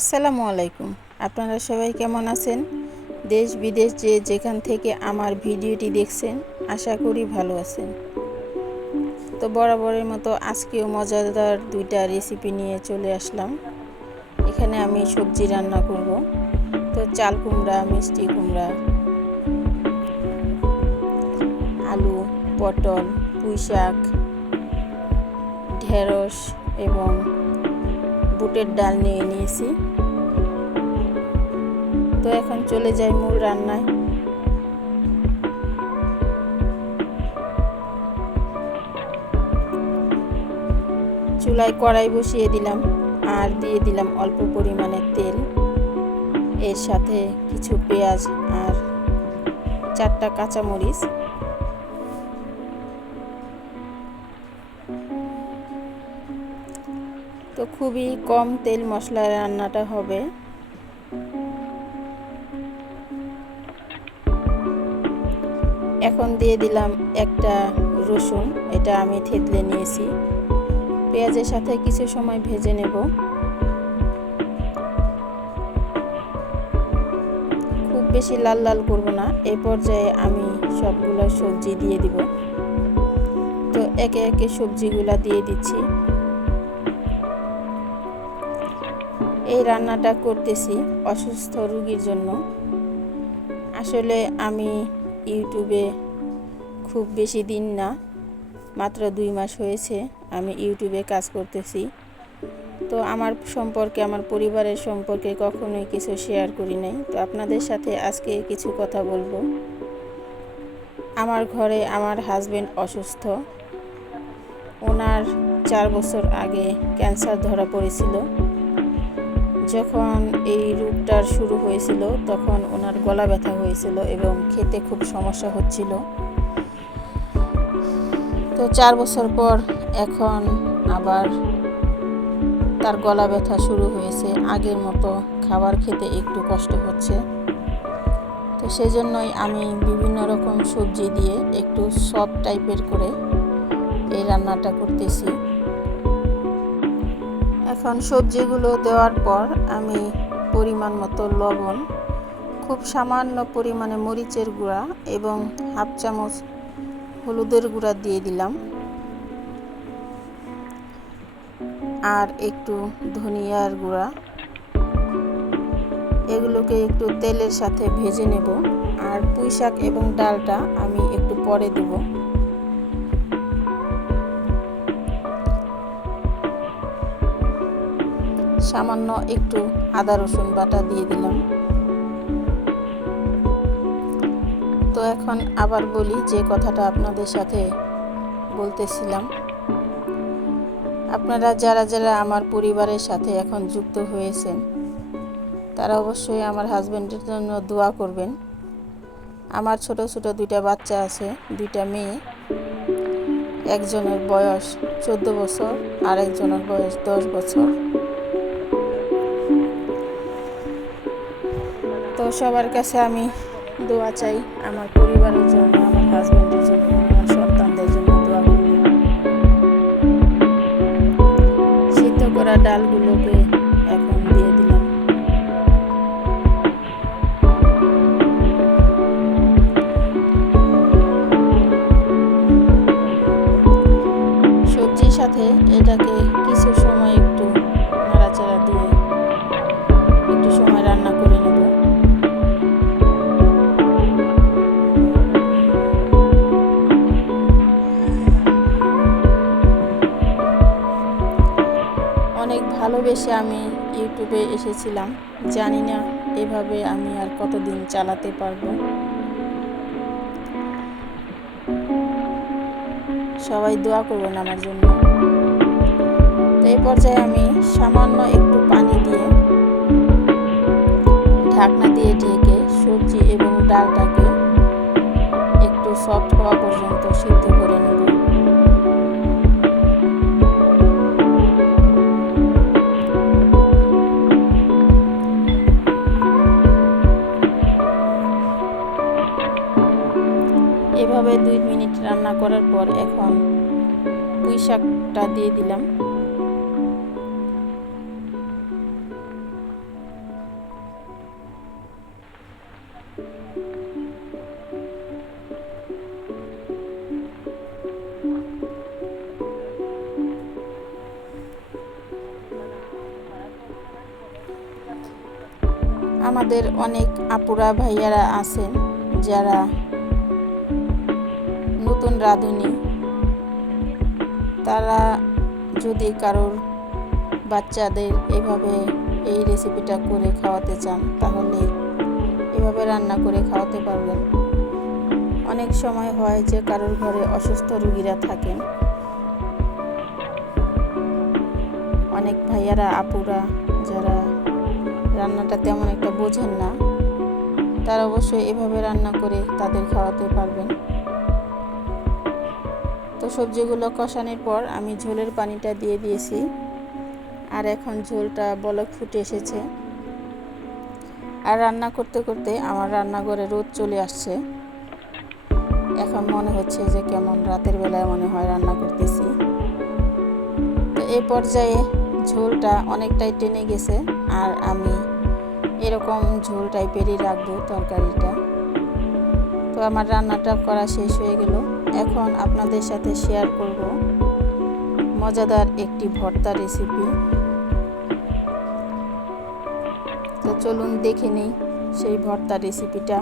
আসসালামু আলাইকুম। আপনারা সবাই কেমন আছেন? দেশ বিদেশ যেখান থেকে আমার ভিডিওটি দেখছেন, আশা করি ভালো আছেন। তো বরাবরের মতো আজকেও মজাদার দুইটা রেসিপি নিয়ে চলে আসলাম। এখানে আমি সবজি রান্না করব। তো চাল কুমড়া, মিষ্টি কুমড়া, আলু, পটল, পুঁই শাক, ঢেঁড়স এবং বুটের ডাল নিয়ে নিয়েছি। তো এখন চলে যাই মূল রান্নায়। চুলায় কড়াই বসিয়ে দিলাম আর দিয়ে দিলাম অল্প পরিমাণে তেল, এর সাথে কিছু পেঁয়াজ আর 4টা কাঁচামরিচ। তো খুবই কম তেল মশলায় রান্নাটা হবে। এখন দিয়ে দিলাম একটা রসুন, এটা আমি থেতলে নিয়েছি। পেঁয়াজের সাথে কিছু সময় ভেজে নেব। খুব বেশি লাল লাল করব না। এই পর্যায়ে আমি সবগুলো সবজি দিয়ে দিব। তো একে একে সবজিগুলো দিয়ে দিচ্ছি। এই রান্নাটা করতেছি অসুস্থ রোগীর জন্য। আসলে আমি ইউটিউবে খুব বেশি দিন না, মাত্র 2 মাস হয়েছে আমি ইউটিউবে কাজ করতেছি। তো আমার সম্পর্কে, আমার পরিবারের সম্পর্কে কখনোই কিছু শেয়ার করি নাই। তো আপনাদের সাথে আজকে কিছু কথা বলবো। আমার ঘরে আমার হাজবেন্ড অসুস্থ। ওনার 4 বছর আগে ক্যান্সার ধরা পড়েছিল। যখন এই রোগটার শুরু হয়েছিল তখন ওনার গলা ব্যথা হয়েছিল এবং খেতে খুব সমস্যা হচ্ছিল। তো 4 বছর পর এখন আবার তার গলা ব্যথা শুরু হয়েছে। আগের মতো খাবার খেতে একটু কষ্ট হচ্ছে। তো সেজন্যই আমি বিভিন্ন রকম সবজি দিয়ে একটু সফট টাইপের করে এই রান্নাটা করতেছি। এখন সবজিগুলো দেওয়ার পর আমি পরিমাণ মতো লবণ, খুব সামান্য পরিমাণে মরিচের গুঁড়া এবং 1/2 চামচ হলুদের গুঁড়া দিয়ে দিলাম আর একটু ধনিয়ার গুঁড়া। এগুলোকে একটু তেলের সাথে ভেজে নেব। আর পুঁই শাক এবং ডালটা আমি একটু পরে দেব। সামান্য একটু আদা রসুন বাটা দিয়ে দিলাম। তো এখন আবার বলি যে কথাটা আপনাদের সাথে বলতেছিলাম। আপনারা যারা যারা আমার পরিবারের সাথে এখন যুক্ত হয়েছেন, তারা অবশ্যই আমার হাজবেন্ডের জন্য দোয়া করবেন। আমার ছোট ছোট 2টা বাচ্চা আছে, 2টা মেয়ে। একজনের বয়স 14 বছর আর একজনের বয়স 10 বছর। তো সবার কাছে আমি দোয়া চাই, আমার পরিবারের জন্য, আমার হাজবেন্ডের জন্য, আমার সন্তানদের জন্য দোয়া করবেন। সিদ্ধ করা ডালগুলোকে এখন দিয়ে দিলাম। সবজির সাথে এটাকে কিছু সময় একটু নাড়াচাড়া দিয়ে একটু সময় রান্না করে নেব। অনেক ভালোবেসে আমি ইউটিউবে এসেছিলাম। জানি না এভাবে আমি আর কতদিন চালাতে পারবো। সবাই দোয়া করবেন আমার জন্য। তো এই পর্যায়ে আমি সামান্য একটু পানি দিয়ে ঢাকনা দিয়ে ঢেকে সবজি এবং ডালটাকে একটু সফট হওয়া পর্যন্ত সিদ্ধ করে নেব। এভাবে 2 মিনিট রান্না করার পর এখন পুঁই শাকটা দিয়ে দিলাম। আমাদের অনেক আপুরা ভাইয়ারা আছেন যারা নতুন রাঁধুনি, তারা যদি কারোর বাচ্চাদের এভাবে এই রেসিপিটা করে খাওয়াতে চান তাহলে এভাবে রান্না করে খাওয়াতে পারবেন। অনেক সময় হয় যে কারোর ঘরে অসুস্থ রোগীরা থাকেন, অনেক ভাইয়ারা আপুরা যারা রান্নাটা তেমন একটা বোঝেন না, তারা অবশ্যই এভাবে রান্না করে তাদের খাওয়াতে পারবেন। তো সবজিগুলো কষানোর পর আমি ঝোলের পানিটা দিয়ে দিয়েছি, আর এখন ঝোলটা বলক ফুটে এসেছে। আর রান্না করতে করতে আমার রান্নাঘরে রোদ চলে আসছে। এখন মনে হচ্ছে যে কেমন রাতের বেলায় মনে হয় রান্না করতেছি। তো এই পর্যায়ে ঝোলটা অনেকটাই টেনে গেছে, আর আমি এরকম ঝোল টাইপেরই রাখবো তরকারিটা। তো আমার রান্নাটা করা শেষ হয়ে গেল। এখন আপনাদের সাথে শেয়ার করব মজাদার একটি ভর্তা রেসিপি। তো চলুন দেখে নিই সেই ভর্তা রেসিপিটা।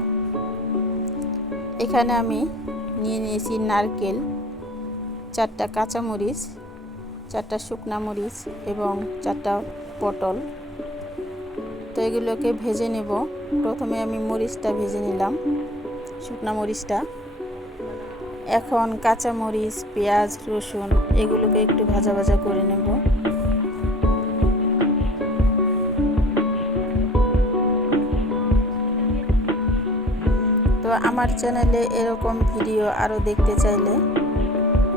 এখানে আমি নিয়ে নিয়েছি নারকেল, 4টা কাঁচামরিচ, 4টা শুকনা মরিচ এবং 4টা পটল। তো এগুলোকে ভেজে নেব। প্রথমে আমি মরিচটা ভেজে নিলাম, শুকনা মরিচটা। এখন কাঁচামরিচ, পেঁয়াজ, রসুন এগুলোকে একটু ভাজা ভাজা করে নেব। তো আমার চ্যানেলে এরকম ভিডিও আরও দেখতে চাইলে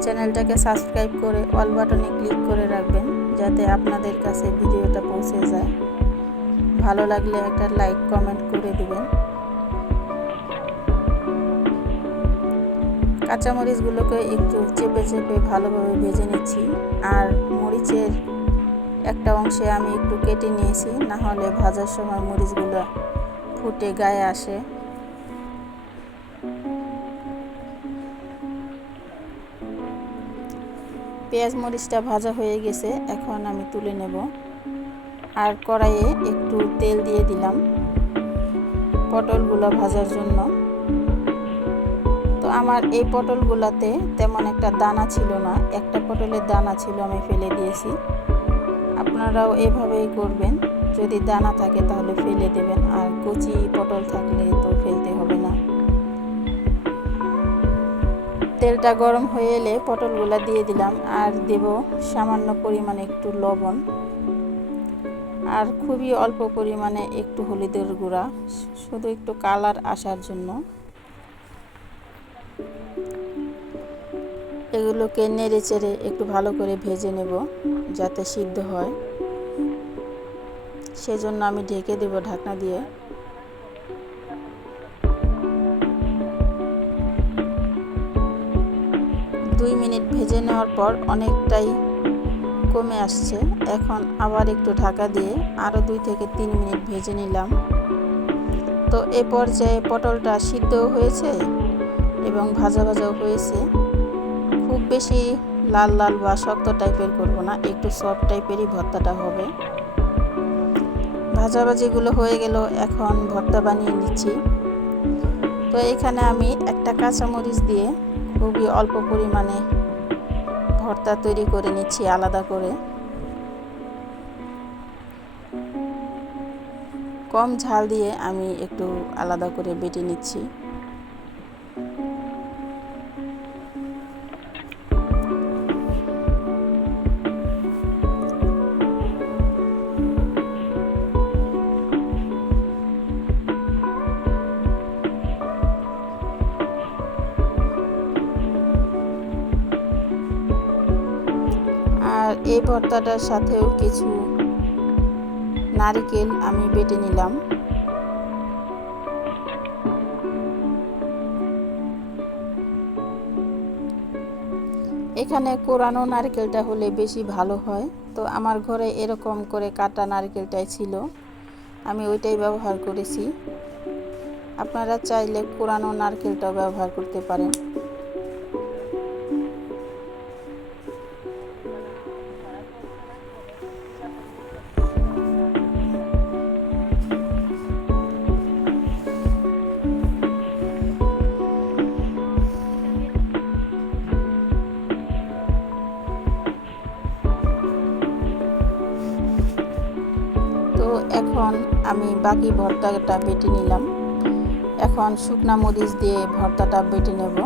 চ্যানেলটাকে সাবস্ক্রাইব করে অল বাটনে ক্লিক করে রাখবেন, যাতে আপনাদের কাছে ভিডিওটা পৌঁছে যায়। ভালো লাগলে একটা লাইক কমেন্ট করে দিবেন। কাঁচামরিচগুলোকে একটু চেপে চেপে ভালোভাবে ভেজে নিচ্ছি, আর মরিচের একটা অংশে আমি একটু কেটে নিয়েছি, না হলে ভাজার সময় মরিচগুলো ফুটে গায়ে আসে। পেঁয়াজ মরিচটা ভাজা হয়ে গেছে, এখন আমি তুলে নেব। আর কড়াইয়ে একটু তেল দিয়ে দিলাম পটলগুলো ভাজার জন্য। তো আমার এই পটলগুলোতে তেমন একটা দানা ছিল না, একটা পটলের দানা ছিল, আমি ফেলে দিয়েছি। আপনারাও এভাবেই করবেন, যদি দানা থাকে তাহলে ফেলে দেবেন, আর কচি পটল থাকলে তো ফেলতে হবে না। তেলটা গরম হয়ে এলে পটলগুলো দিয়ে দিলাম, আর দেব সামান্য পরিমাণে একটু লবণ, আর খুবই অল্প পরিমাণে একটু হলুদের গুঁড়া, শুধু একটু কালার আসার জন্য। এগুলোকে নেড়ে চেড়ে একটু ভালো করে ভেজে নেব যাতে সিদ্ধ হয়, সেজন্য আমি ঢেকে দেব ঢাকনা দিয়ে। দুই মিনিট ভেজে নেওয়ার পর অনেকটাই কমে আসছে। এখন আবার একটু ঢাকা দিয়ে আরও 2 থেকে 3 মিনিট ভেজে নিলাম। তো এ পর্যায়ে পটলটা সিদ্ধও হয়েছে এবং ভাজা ভাজাও হয়েছে। খুব বেশি লাল লাল বা শক্ত টাইপের করব না, একটু সফট টাইপেরই ভর্তাটা হবে। ভাজাভাজিগুলো হয়ে গেল, এখন ভর্তা বানিয়ে নিচ্ছি। তো এখানে আমি একটা কাঁচামরিচ দিয়ে খুবই অল্প পরিমাণে ভর্তা তৈরি করে নিচ্ছি আলাদা করে। কম ঝাল দিয়ে আমি একটু আলাদা করে বেটে নিচ্ছি। আর এই ভর্তাটার সাথেও কিছু নারকেল আমি বেটে নিলাম। এখানে কোরানো নারকেলটা হলে বেশি ভালো হয়। তো আমার ঘরে এরকম করে কাটা নারকেলটাই ছিল, আমি ওইটাই ব্যবহার করেছি। আপনারা চাইলে কোরানো নারকেলটাও ব্যবহার করতে পারেন। এখন আমি বাকি ভর্তাটা বেটে নিলাম। এখন শুকনা মরিচ দিয়ে ভর্তাটা বেটে নেব।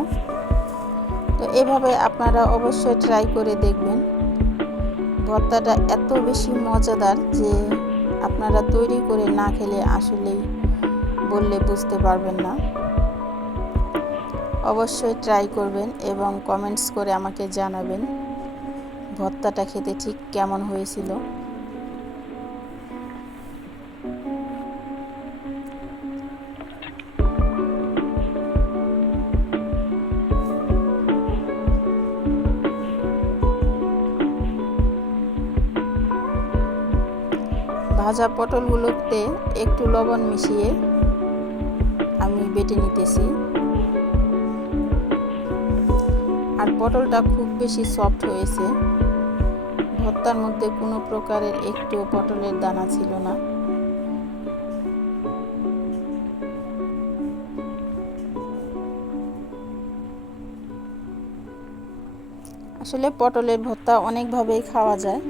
তো এভাবে আপনারা অবশ্যই ট্রাই করে দেখবেন। ভর্তাটা এত বেশি মজাদার যে আপনারা তৈরি করে না খেলে আসলেই বললে বুঝতে পারবেন না। অবশ্যই ট্রাই করবেন এবং কমেন্টস করে আমাকে জানাবেন ভর্তাটা খেতে ঠিক কেমন হয়েছিল। ভাজা পটলগুলোতে একটু লবণ মিশিয়ে আমি বেটে নিতেছি। আর পটলটা খুব বেশি সফট হয়েছে। ভর্তার মধ্যে কোনো প্রকারের একটু পটলের দানা ছিল না। আসলে পটলের ভর্তা অনেকভাবেই খাওয়া যায়,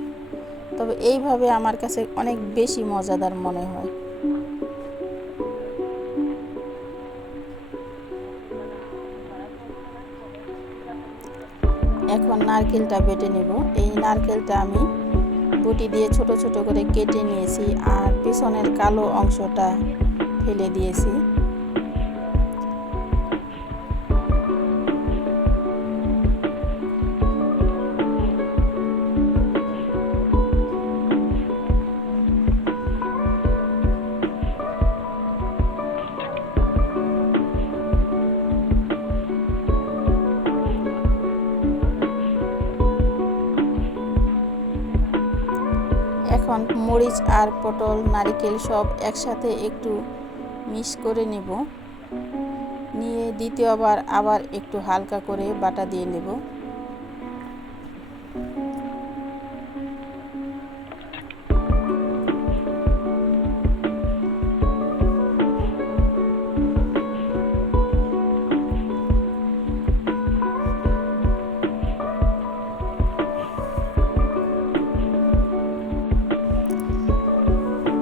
তবে এইভাবে আমার কাছে অনেক বেশি মজাদার মনে হয়। এখন নারকেলটা বেটে নেব। এই নারকেলটা আমি বটি দিয়ে ছোট ছোট করে কেটে নিয়েছি আর পিছনের কালো অংশটা ফেলে দিয়েছি। এখন মরিচ আর পটল নারকেল সব একসাথে একটু মিক্স করে নেব। নিয়ে দ্বিতীয়বার আবার একটু হালকা করে বাটা দিয়ে নেব।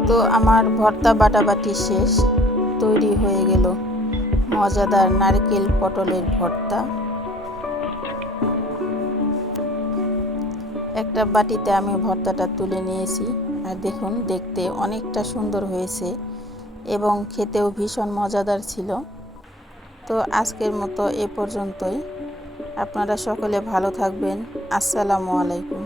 তো আমার ভর্তা বাটাবাটি শেষ, তৈরি হয়ে গেল মজাদার নারকেল পটলের ভর্তা। একটা বাটিতে আমি ভর্তাটা তুলে নিয়েছি আর দেখুন দেখতে অনেকটা সুন্দর হয়েছে এবং খেতেও ভীষণ মজাদার ছিল। তো আজকের মতো এ পর্যন্তই। আপনারা সকলে ভালো থাকবেন। আসসালামু আলাইকুম।